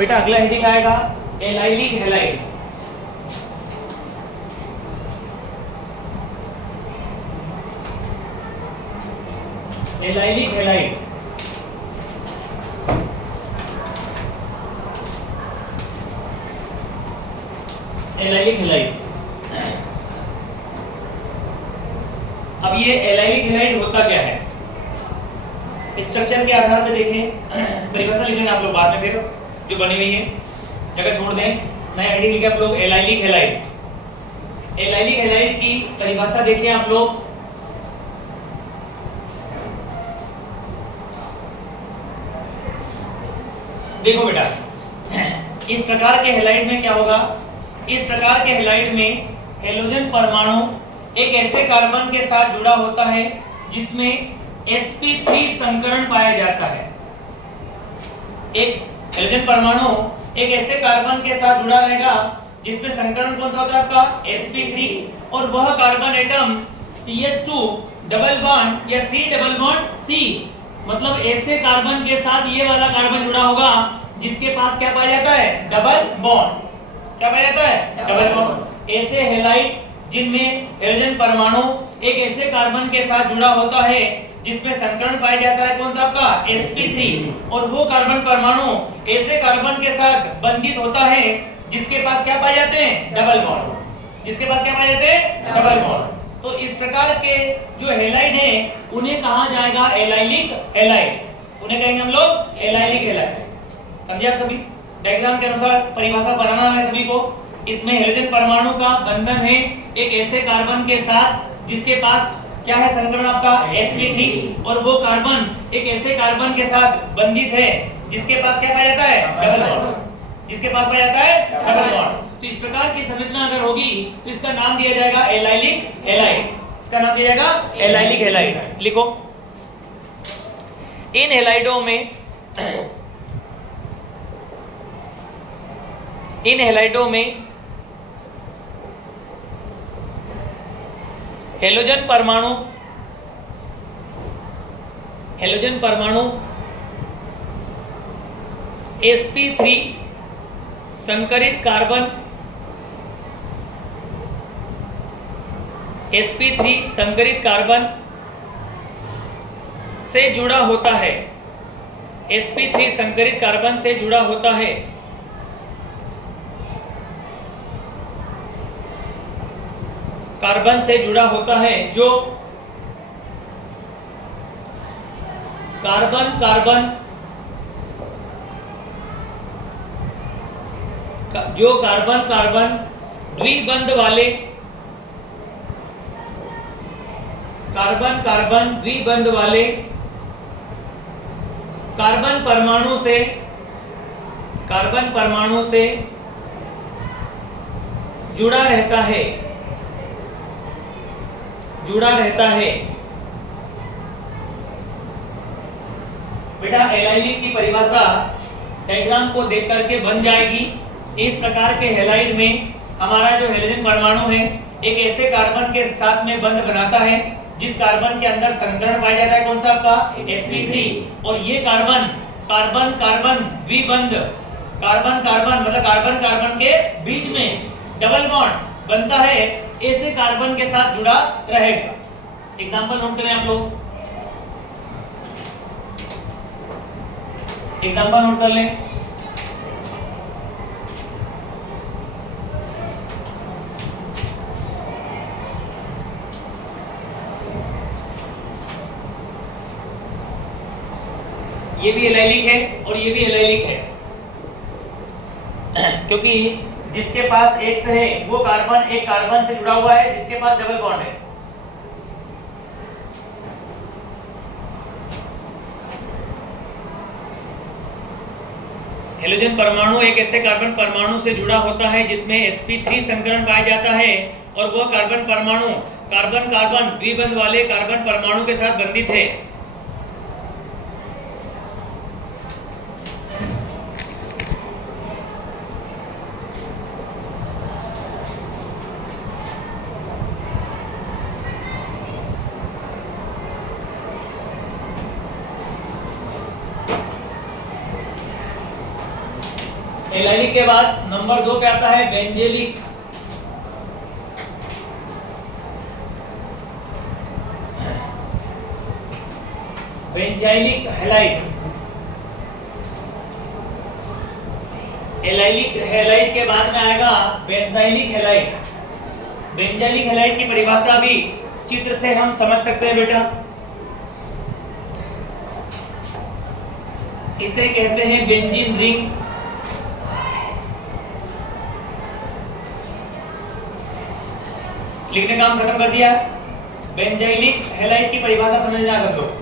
बेटा अगला हेडिंग आएगा allylic halide. Allylic halide allylic halide. अब ये एलाइलिक हैलाइड होता क्या है, स्ट्रक्चर के आधार पे देखें, परिभाषा लिखेंगे आप लोग बाद में, फिर जो बनी हुई है जगह छोड़ दें, नया हेडिंग लिखे आप लोग एलाइलिक हैलाइड। एलाइलिक हैलाइड की परिभाषा देखिए आप लोग, देखो बेटा इस प्रकार के हैलाइड में क्या होगा, इस प्रकार के हैलाइड में हेलोजन परमाणु एक ऐसे कार्बन के साथ जुड़ा होता है जिसमें sp3 संकरण पाया जाता है। एक हेलोजन परमाणु एक ऐसे कार्बन के साथ जुड़ा रहेगा जिसमें संकरण कौन सा होता है आपका sp3, और वह carbon atom CH2 double bond या C डबल बॉन्ड C, मतलब ऐसे कार्बन के साथ ये वाला कार्बन जुड़ा होगा जिसके पास क्या पाया जाता है डबल बॉन्ड। क्या पाया जाता है डबल बॉन्ड। ऐसे हैलाइड जिनमें हेलोजन परमाणु एक ऐसे कार्बन के साथ जुड़ा होता है जिसमें संकरण पाया जाता है कौन सा आपका sp3, और वो कार्बन परमाणु ऐसे कार्बन के साथ बंधित होता है जिसके पास क्या पाए जाते हैं डबल बॉन्ड, जिसके पास क्या पाए जाते हैं डबल बॉन्ड। तो इस प्रकार के जो हैलाइड है उन्हें कहा जाएगा एलाइलिक हैलाइड, उन्हें कहेंगे हम लोग एलाइलिक हैलाइड। समझे आप सभी, डायग्राम के अनुसार परिभाषा बनाना है सभी को। इसमें हेलोजन परमाणु का बंधन है एक ऐसे कार्बन के साथ जिसके पास क्या है संकरण आपका sp3, और वो कार्बन एक ऐसे कार्बन के साथ बंधित है जिसके पास क्या पाया जाता है डबल बॉन्ड, जिसके पास पाया जाता है डबल बॉन्ड। तो इस प्रकार की संरचना अगर होगी तो इसका नाम दिया जाएगा एलाइलिक हैलाइड, इसका नाम दिया जाएगा एलाइलिक हैलाइड। लिखो इन हैलाइडों में हेलोजन परमाणु sp3 संकरित कार्बन से जुड़ा होता है, sp3 संकरित कार्बन से जुड़ा होता है। कार्बन से जुड़ा होता है जो कार्बन द्विबंध वाले कार्बन परमाणु से जुड़ा रहता है। बेटा एलाइलिक की परिभाषा डायग्राम को देख करके बन जाएगी। इस प्रकार के हैलाइड में हमारा जो हेलोजन परमाणु है एक ऐसे कार्बन के साथ में बंध बनाता है जिस कार्बन के अंदर संकरण पाया जाता है कौन सा आपका sp3, और ये कार्बन द्विबंध मतलब कार्बन के बीच में डबल बॉन्ड बनता है, ऐसे कार्बन के साथ जुड़ा रहेगा। एग्जांपल नोट करें आप लोग, एग्जांपल नोट कर लें। ये भी एलाइलिक है और ये भी एलाइलिक है क्योंकि जिसके पास X है वो कार्बन एक कार्बन से जुड़ा हुआ है जिसके पास डबल बॉन्ड है। हेलोजन परमाणु एक ऐसे कार्बन परमाणु से जुड़ा होता है जिसमें sp3 संकरण पाया जाता है, और वह कार्बन परमाणु कार्बन द्विबंध वाले कार्बन परमाणु के साथ बंधित है। एलाइलिक के बाद नंबर 2 पे आता है benzylic. Benzylic halide. Allylic halide के बाद में आएगा बेंजाइलिक हैलाइड। बेंजाइलिक हैलाइड की परिभाषा भी चित्र से हम समझ सकते हैं बेटा। इसे कहते हैं बेंजीन रिंग। लिखने का काम खत्म कर दिया। बेंजाइलिक हैलाइड की परिभाषा समझना सब लोग।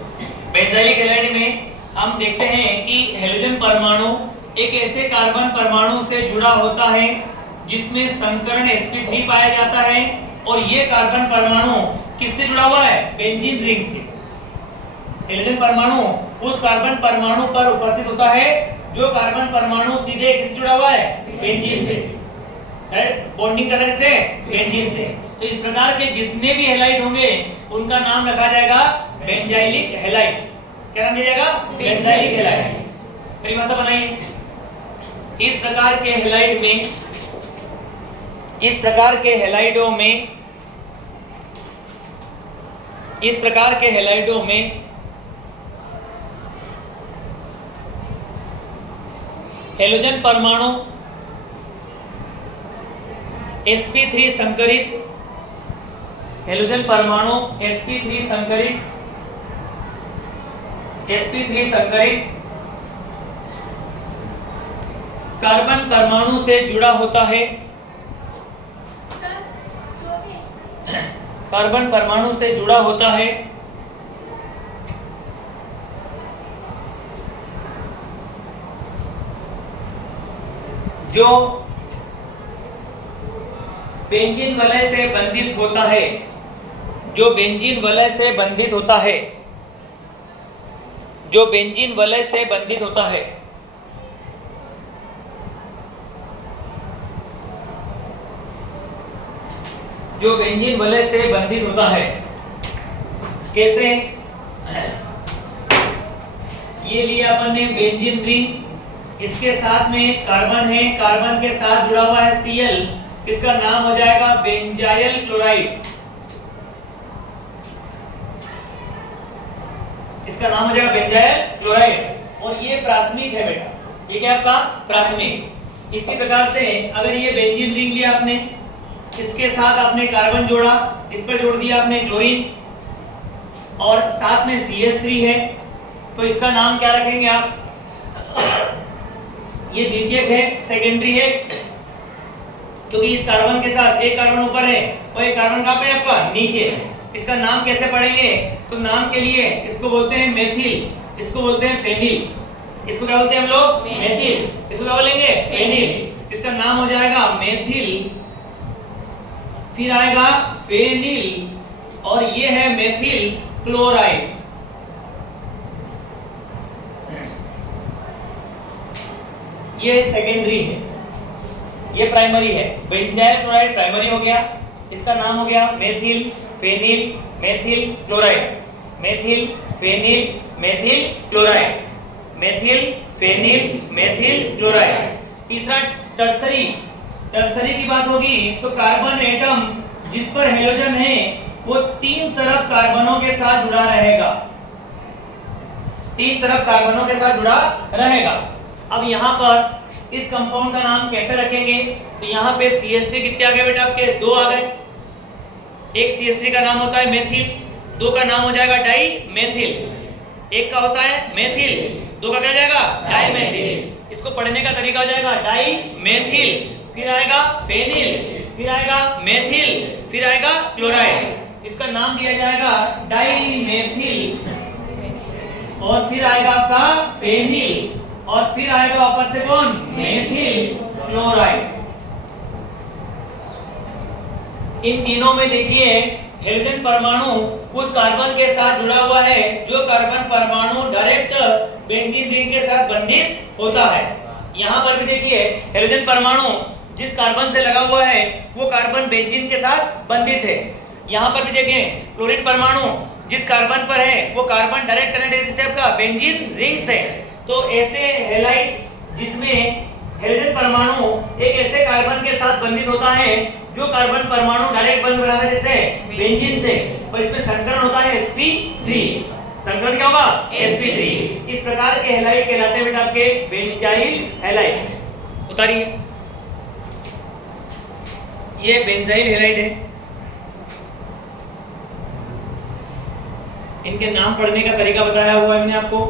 बेंजाइलिक हैलाइड में हम देखते हैं कि हैलोजन परमाणु एक ऐसे कार्बन परमाणु से जुड़ा होता है जिसमें संकरण sp3 पाया जाता है, और ये कार्बन परमाणु किससे जुड़ा हुआ है? बेंजीन रिंग से। हैलोजन परमाणु उस कार्बन परमाणु पर उपस्थित होता है जो कार्बन परमाणु सीधे किससे जुड़ा हुआ है? बेंजीन से। बॉन्डिंग करने से बेंजीन से। तो इस प्रकार के जितने भी हैलाइड होंगे उनका नाम रखा जाएगा बेंजाइलिक हैलाइड। क्या नाम दिया जाएगा? Benzylic halide. परिभाषा बनाइए। इस प्रकार के हैलाइड में, इस प्रकार के हैलाइडों में, इस प्रकार के हैलाइडों में हैलोजन परमाणु sp3 संकरित, हैलोजन परमाणु sp3 संकरित, sp3 संकरित कार्बन परमाणु से जुड़ा होता है। कार्बन परमाणु से जुड़ा होता है जो बेंजीन वलय से बंधित होता है, जो बेंजीन वलय से बंधित होता है, जो बेंजीन वलय से बंधित होता है। जो बेंजीन वलय से बंधित होता है। कैसे? ये लिया अपन ने बेंजीन रिंग, इसके साथ में कार्बन है, कार्बन के साथ जुड़ा हुआ है Cl, इसका नाम हो जाएगा बेंजाइल क्लोराइड। इसका नाम हो जाएगा बेंजाइल क्लोराइड। और ये प्राथमिक है बेटा, ये क्या आपका? प्राथमिक। इसी प्रकार से अगर ये बेंजीन रिंग लिया आपने, इसके साथ आपने कार्बन जोड़ा, इस पर जोड़ दिया आपने क्लोरीन, और साथ में CH3 है, तो इसका नाम क्या रखेंगे आप? ये द्वितीयक है, सेकेंडरी है, क्योंकि इस कार्बन के साथ एक कार्बन ऊपर है और एक कार्बन कहां पे है आपका? नीचे। इसका नाम कैसे पढ़ेंगे? तो नाम के लिए इसको बोलते हैं मेथिल, इसको बोलते हैं फेनिल। इसको क्या बोलते हैं हम लोग? मेथिल। इसको क्या बोलेंगे? फेनिल। इसका नाम हो जाएगा मेथिल, फिर आएगा फेनिल, और ये है मेथिल क्लोराइड। ये सेकेंडरी है, ये प्राइमरी है। बेंजाइल क्लोराइड प्राइमरी हो गया, इसका नाम हो गया methyl phenyl methyl chloride. Methyl phenyl methyl chloride, methyl phenyl methyl chloride. तीसरा टर्सरी। टर्सरी की बात होगी तो कार्बन एटम जिस पर हैलोजन है वो 3 तरफ कार्बनों के साथ जुड़ा रहेगा, 3 तरफ कार्बनों के साथ जुड़ा रहेगा। अब यहाँ पर इस कंपाउंड का नाम कैसे रखेंगे? तो यहाँ पे CH3 कितने आ गए बेटा आपके? 2 आ गए। एक CH3 का नाम होता है मेथिल, 2 का नाम हो जाएगा डाई मेथिल। एक का होता है मेथिल, 2 का क्या जाएगा? Dimethyl. इसको पढ़ने का तरीका हो जाएगा डाई मेथिल, फिर आएगा फेनिल, फिर आएगा मेथिल, फिर आएगा क्लोराइड। इसका नाम दिया जाएगा डाई मेथिल, और फिर आएगा आपका फेनिल, और फिर आएगा वापस से कौन? Methyl chloride. इन तीनों में देखिए हैलोजन परमाणु उस कार्बन के साथ जुड़ा हुआ है जो कार्बन परमाणु डायरेक्ट बेंजीन रिंग के साथ बंधित होता है। यहाँ पर भी देखिए हैलोजन परमाणु जिस कार्बन से लगा हुआ है वो कार्बन बेंजीन के साथ बंधित है। यहाँ पर भी देखें क्लोरीन परमाणु जिस कार्बन पर है वो कार्बन डायरेक्ट कनेक्ट है आपका बेंजीन रिंग से। तो ऐसे हैलाइड जिसमें हैलोजन एक ऐसे कार्बन के साथ बंधित होता है जो कार्बन परमाणु डायरेक्ट बंध बनाता है जैसे बेंजीन से, और इसमें संकरण होता है sp3। संकरण क्या होगा? sp3। इस प्रकार के हैलाइड कहलाते हैं बेटा आपके बेंजाइल हैलाइड। उतारिए, ये बेंजाइल हैलाइड है। इनके नाम पढ़ने का तरीका बताया हुआ है मैंने आपको।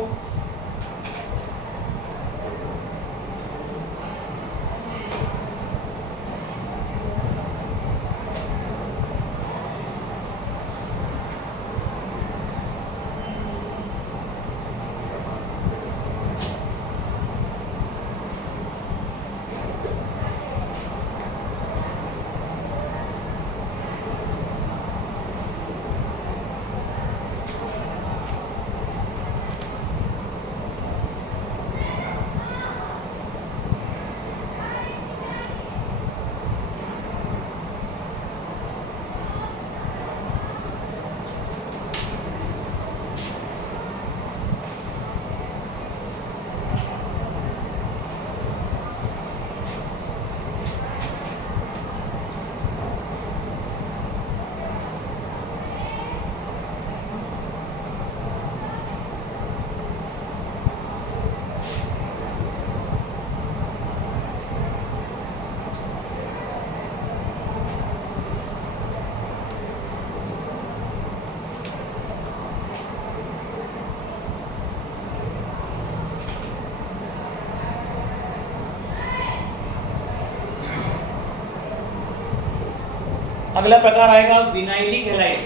अगला प्रकार आएगा vinylic halide.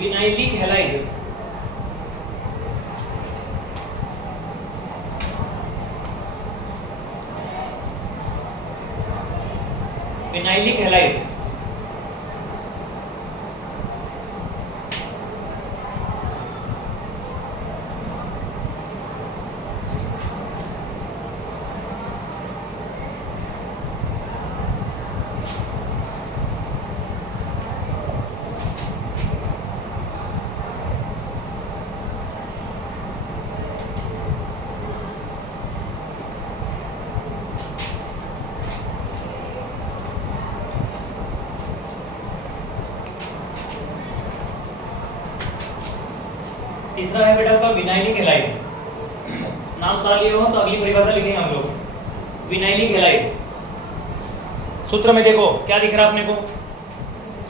Vinylic halide vinylic halide तीसरा है बेटा आपका विनाइलिक हैलाइड। नाम उतार लिए हो तो अगली परिभाषा लिखेंगे हम लोग। विनाइलिक हैलाइड सूत्र में देखो क्या दिख रहा है अपने को।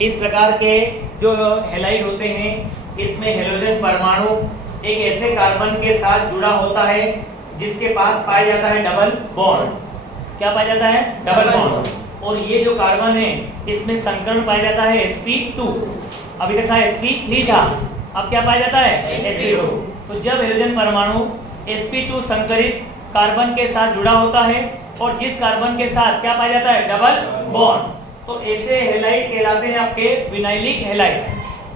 इस प्रकार के जो हैलाइड होते हैं इसमें हेलोजन परमाणु एक ऐसे कार्बन के साथ जुड़ा होता है जिसके पास पाया जाता है डबल बॉन्ड। क्या पाया जाता है? Double bond. और ये जो कार्बन है इसमें संकरण पाया जाता है sp2। अभी तक था sp3 था, अब क्या पाया जाता है? sp2। तो जब हेलोजन परमाणु sp2 संकरित कार्बन के साथ जुड़ा होता है और जिस कार्बन के साथ क्या पाया जाता है? डबल बॉन्ड, तो ऐसे हैलाइड कहलाते हैं आपके विनाइलिक हैलाइड।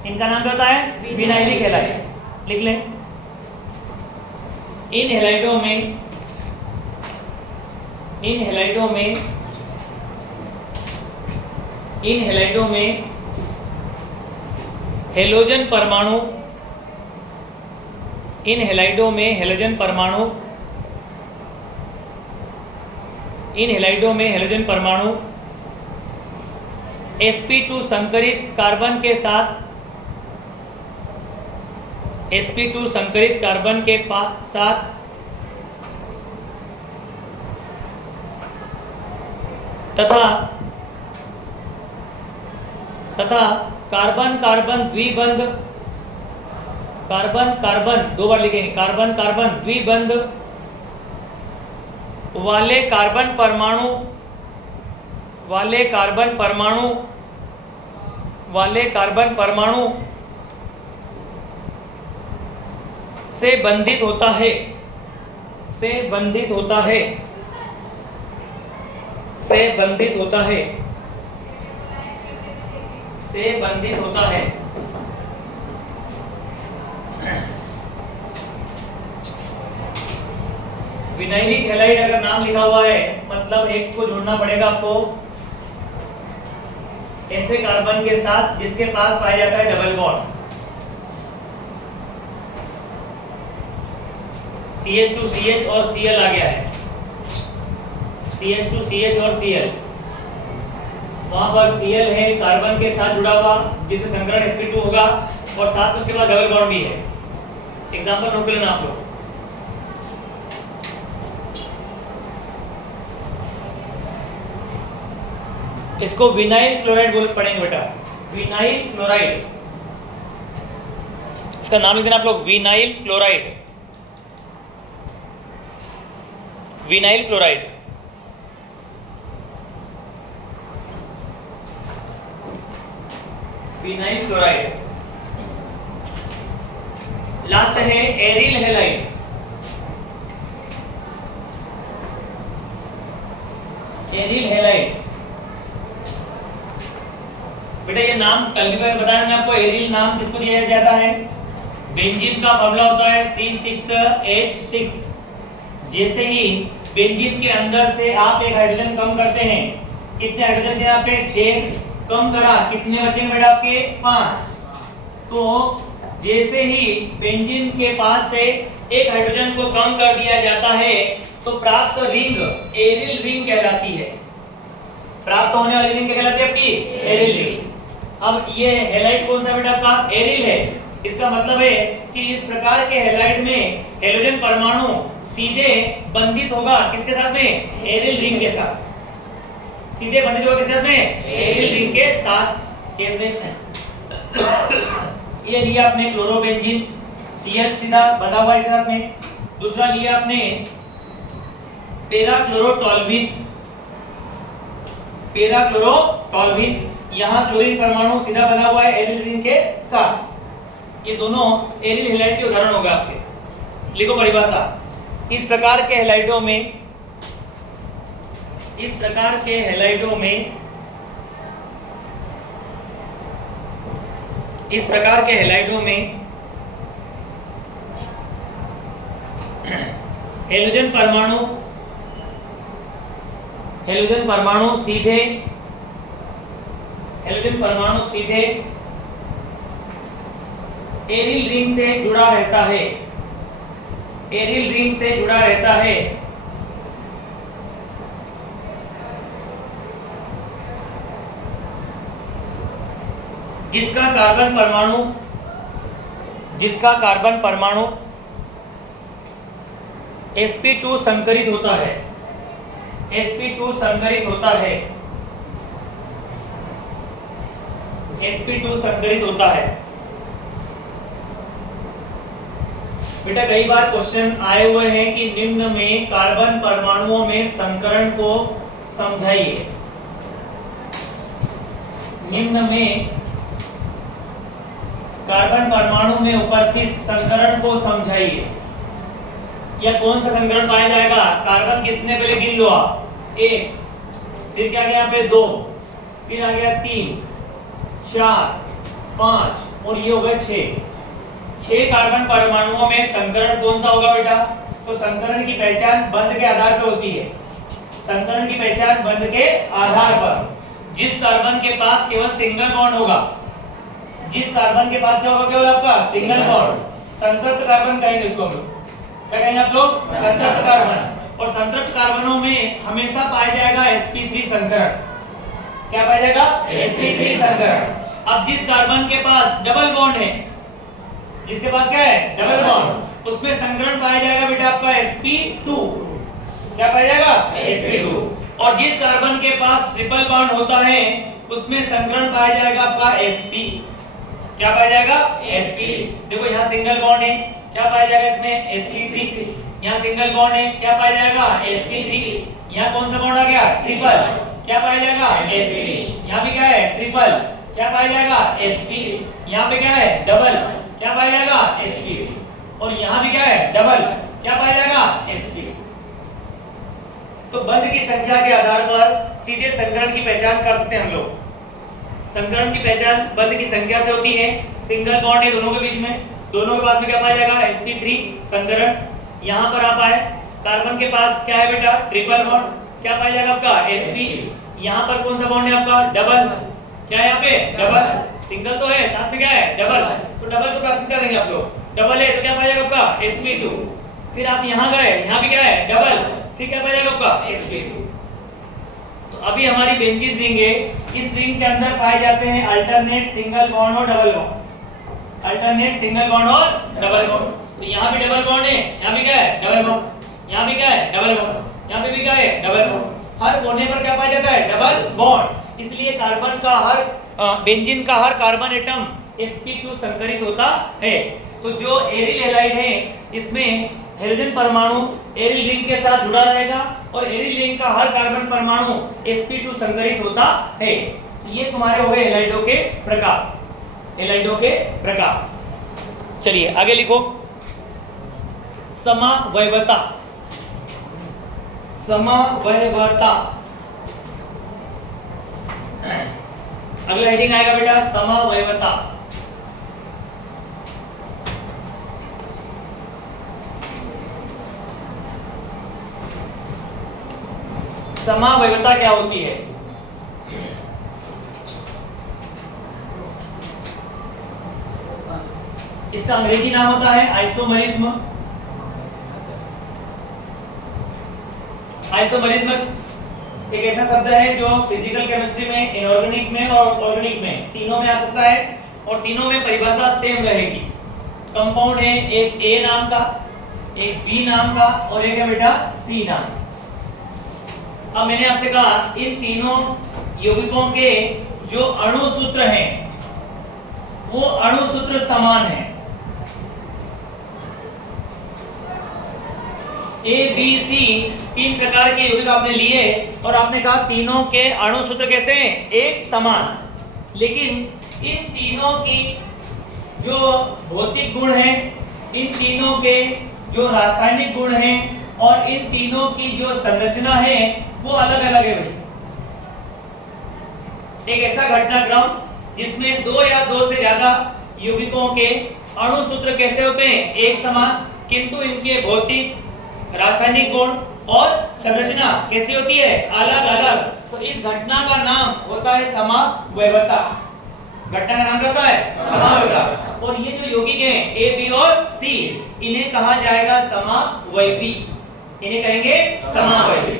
इनका नाम क्या होता है? Vinylic halide. लिख लें। इन हैलाइडों में हेलोजन परमाणु sp2 संकरित कार्बन के साथ तथा कार्बन कार्बन द्विबंध, दो बार लिखेंगे, कार्बन कार्बन द्विबंध वाले कार्बन परमाणु से बंधित होता है। विनाइलिक हैलाइड अगर नाम लिखा हुआ है मतलब X को जोड़ना पड़ेगा आपको ऐसे कार्बन के साथ जिसके पास पाया जाता है डबल बॉन्ड। CH2CH और Cl आ गया है। CH2CH और Cl, वहां पर Cl है कार्बन के साथ जुड़ा हुआ जिसमें संकरण sp2 होगा और साथ में उसके बाद डबल बॉन्ड भी है। एग्जांपल नोट कर लेना आप लोग। इसको विनाइल क्लोराइड बोल पढ़ेंगे बेटा, विनाइल क्लोराइड, इसका नाम लिख देना आप लोग, vinyl chloride, vinyl chloride. Vinyl chloride. Last है एरिल हैलाइड। एरिल हैलाइड बेटा, ये नाम कल भी बताया मैंने आपको, एरिल नाम किसको दिया जाता है? बेंजीन का फॉर्मूला होता है C6H6। जैसे ही बेंजीन के अंदर से आप एक हाइड्रोजन कम करते हैं, कितने हाइड्रोजन थे यहाँ पे? 6 कम करा, कितने बचेंगे बेटा आपके? 5। तो जैसे ही बेंजीन के पास से एक हाइड्रोजन को कम कर दिया जाता है तो प्राप्त रिंग एरिल रिंग कहलाती है। प्राप्त होने वाली रिंग क्या कहलाती है आपकी? Aryl ring. अब ये हैलाइड कौन सा बेटा आपका? एरिल है। इसका मतलब है कि इस प्रकार के हैलाइड में हैलोजन परमाणु सीधे बंधित होगा किसके साथ में? एरिल रिंग के साथ। सीधे बंधित होगा किसके साथ में? एरिल रिंग के साथ। कैसे? ये लिया आपने क्लोरोबेंजीन, Cl सीधा बंधा हुआ इसके साथ में। दूसरा लिया आपने पैराक्लोरोटोल्यूइन, पैराक्लोरोटोल्यूइन, यहाँ क्लोरीन परमाणु सीधा बना हुआ है एरिल रिंग के साथ। ये दोनों एरिल हैलाइड के उदाहरण हो गए आपके। लिखो परिभाषा। इस प्रकार के हैलाइडों में, इस प्रकार के हैलाइडों में, इस प्रकार के हैलाइडों में हैलोजन परमाणु सीधे एरिल रिंग से जुड़ा रहता है। एरिल रिंग से जुड़ा रहता है। जिसका कार्बन परमाणु sp2 संकरित होता है। sp2 संकरित होता है। sp2 संकरित होता है। बेटा कई बार क्वेश्चन आए हुए हैं कि निम्न में कार्बन परमाणुओं में संकरण को समझाइए। निम्न में कार्बन परमाणु में उपस्थित संकरण को समझाइए। या कौन सा संकरण पाया जाएगा? कार्बन कितने पहले गिन लो आप? 1, फिर क्या गया यहाँ पे 2, फिर आ गया 3, 4, 5 और ये हो गए 6। 6 कार्बन परमाणुओं में संकरण कौन सा होगा बेटा? तो संकरण की पहचान बंध के आधार पर होती है। संकरण की पहचान बंध के आधार पर। जिस कार्बन के पास केवल सिंगल बॉन्ड होगा, जिस कार्बन के पास क्या होगा केवल आपका? सिंगल बॉन्ड, संतृप्त कार्बन कहेंगे इसको हम लोग। क्या कहेंगे आप लोग? संतृप्त कार्बन। और संतृप्त कार्बनों में हमेशा पाया जाएगा sp3 संकरण। क्या पाया जाएगा? sp3 संकरण। अब जिस कार्बन के पास डबल बॉन्ड है, जिसके पास क्या है? डबल बॉन्ड, उसमें संकरण पाया जाएगा बेटा आपका sp2। क्या पाया जाएगा? sp2। और जिस कार्बन के पास ट्रिपल बॉन्ड होता है उसमें संकरण पाया जाएगा आपका sp। क्या पाया जाएगा? sp। देखो यहाँ सिंगल बॉन्ड है, क्या पाया जाएगा इसमें? sp3। यहाँ सिंगल बॉन्ड है, क्या पाया जाएगा? sp3। यहाँ कौन सा बॉन्ड आ गया? ट्रिपल। क्या पाया जाएगा? sp। यहाँ पे क्या है? ट्रिपल। क्या पाया जाएगा? sp। यहाँ पे क्या है? डबल। क्या पाया जाएगा? sp। और यहाँ भी क्या है? डबल। क्या पाया जाएगा? sp। तो बंध की संख्या के आधार पर सीधे संकरण की पहचान कर सकते हैं हम लोग। संकरण की पहचान बंध की संख्या से होती है। सिंगल बॉन्ड है दोनों के बीच में, दोनों के पास में क्या पाया जाएगा? sp3 संकरण। यहाँ पर आप आए, कार्बन के पास क्या है बेटा? Triple bond. क्या पाया जाएगा आपका? sp। यहाँ पर कौन सा बॉन्ड है आपका? डबल। क्या है यहाँ पे? डबल। सिंगल तो है, साथ में क्या है? डबल। तो डबल को प्राथमिकता देंगे आप लोग। डबल है तो क्या पाया जाएगा आपका? sp2। फिर आप यहाँ गए, यहाँ भी क्या है? डबल। फिर क्या पाया जाएगा आपका? sp2। तो अभी हमारी बेंजीन रिंग है, इस रिंग के अंदर पाए जाते हैं अल्टरनेट सिंगल बॉन्ड और double bond, alternate single bond और डबल बॉन्ड। तो यहाँ भी डबल बॉन्ड है, यहाँ भी क्या है डबल बॉन्ड, यहाँ भी क्या है डबल बॉन्ड, यहाँ पे भी क्या है डबल बॉन्ड। हर कोने पर क्या पाया जाता है डबल बॉन्ड। इसलिए कार्बन का हर बेंजीन का हर कार्बन एटम sp2 संकरित होता है। तो जो एरिल हैलाइड है इसमें हाइड्रोजन परमाणु एरिल रिंग के साथ जुड़ा रहेगा और एरिल रिंग का हर कार्बन परमाणु sp2 संकरित होता है। ये तुम्हारे हो गए हैलाइडों के प्रकार, हैलाइडों के प्रकार। चलिए आगे लिखो, समावयवता, समावयवता। अगला हेडिंग आएगा बेटा समावयवता। समावयवता क्या होती है? इसका अंग्रेजी नाम होता है आइसोमरिज्म। आइसोमरिज्म एक ऐसा शब्द है जो फिजिकल केमिस्ट्री में, इनऑर्गेनिक में और ऑर्गेनिक में तीनों में आ सकता है और तीनों में परिभाषा सेम रहेगी। कंपाउंड है एक ए नाम का, एक बी नाम का और एक है बेटा सी नाम। अब मैंने आपसे कहा इन तीनों यौगिकों के जो अणु सूत्र हैं वो अणु सूत्र समान है। ए बी सी तीन प्रकार के यौगिक आपने लिए और आपने कहा तीनों के अणु सूत्र कैसे हैं? एक समान। लेकिन इन तीनों की जो भौतिक गुण हैं, इन तीनों के जो रासायनिक गुण हैं और इन तीनों की जो संरचना है वो अलग अलग है भाई। एक ऐसा घटनाक्रम जिसमें दो या दो से ज्यादा यौगिकों के अणु सूत्र कैसे होते हैं? एक समान, किंतु इनके भौतिक रासायनिक गुण और संरचना कैसी होती है? अलग अलग। तो इस घटना का नाम होता है समावयवता। घटना का नाम क्या होता है? समावयवता। और ये जो यौगिक हैं ए बी और सी, इन्हें कहा जाएगा समावयवी, इन्हें कहेंगे समावयवी।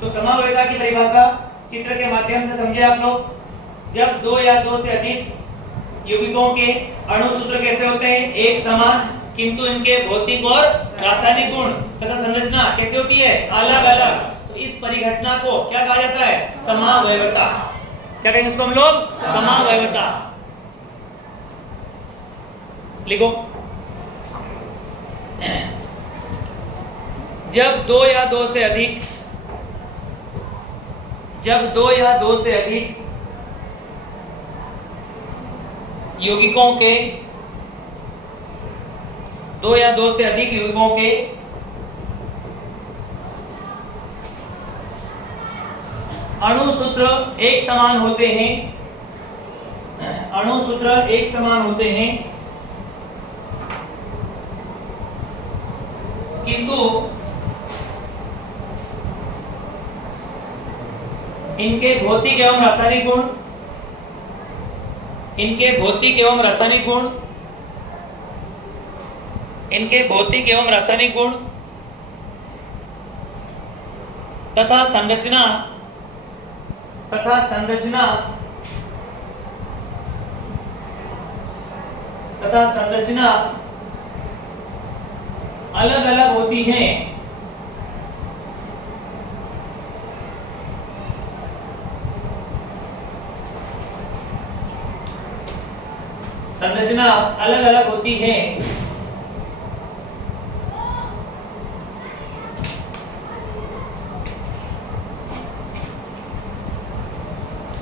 तो समावयवता की परिभाषा चित्र के माध्यम से समझे आप लोग। जब दो या दो से अधिक यौगिकों के अणु सूत्र कैसे होते हैं? एक समान, किंतु इनके भौतिक और रासायनिक गुण तथा संरचना कैसे होती है? अलग अलग। तो इस परिघटना को क्या कहा जाता है? समावयवता। क्या कहेंगे इसको हम लोग? समावयवता। लिखो, जब दो या दो से अधिक यौगिकों के दो या दो से अधिक यौगिकों के अणु सूत्र एक समान होते हैं, अणु सूत्र एक समान होते हैं, किंतु इनके भौतिक एवं रासायनिक गुण, इनके भौतिक एवं रासायनिक गुण, इनके भौतिक एवं रासायनिक गुण तथा संरचना अलग अलग होती हैं। संरचना अलग अलग होती है।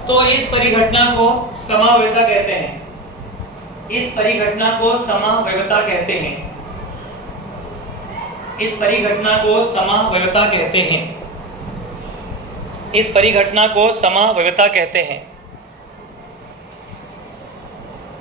तो इस परिघटना को समावयवता कहते हैं। इस परिघटना को समावयवता कहते हैं। इस परिघटना को समावयवता कहते हैं। इस परिघटना को समावयवता कहते हैं।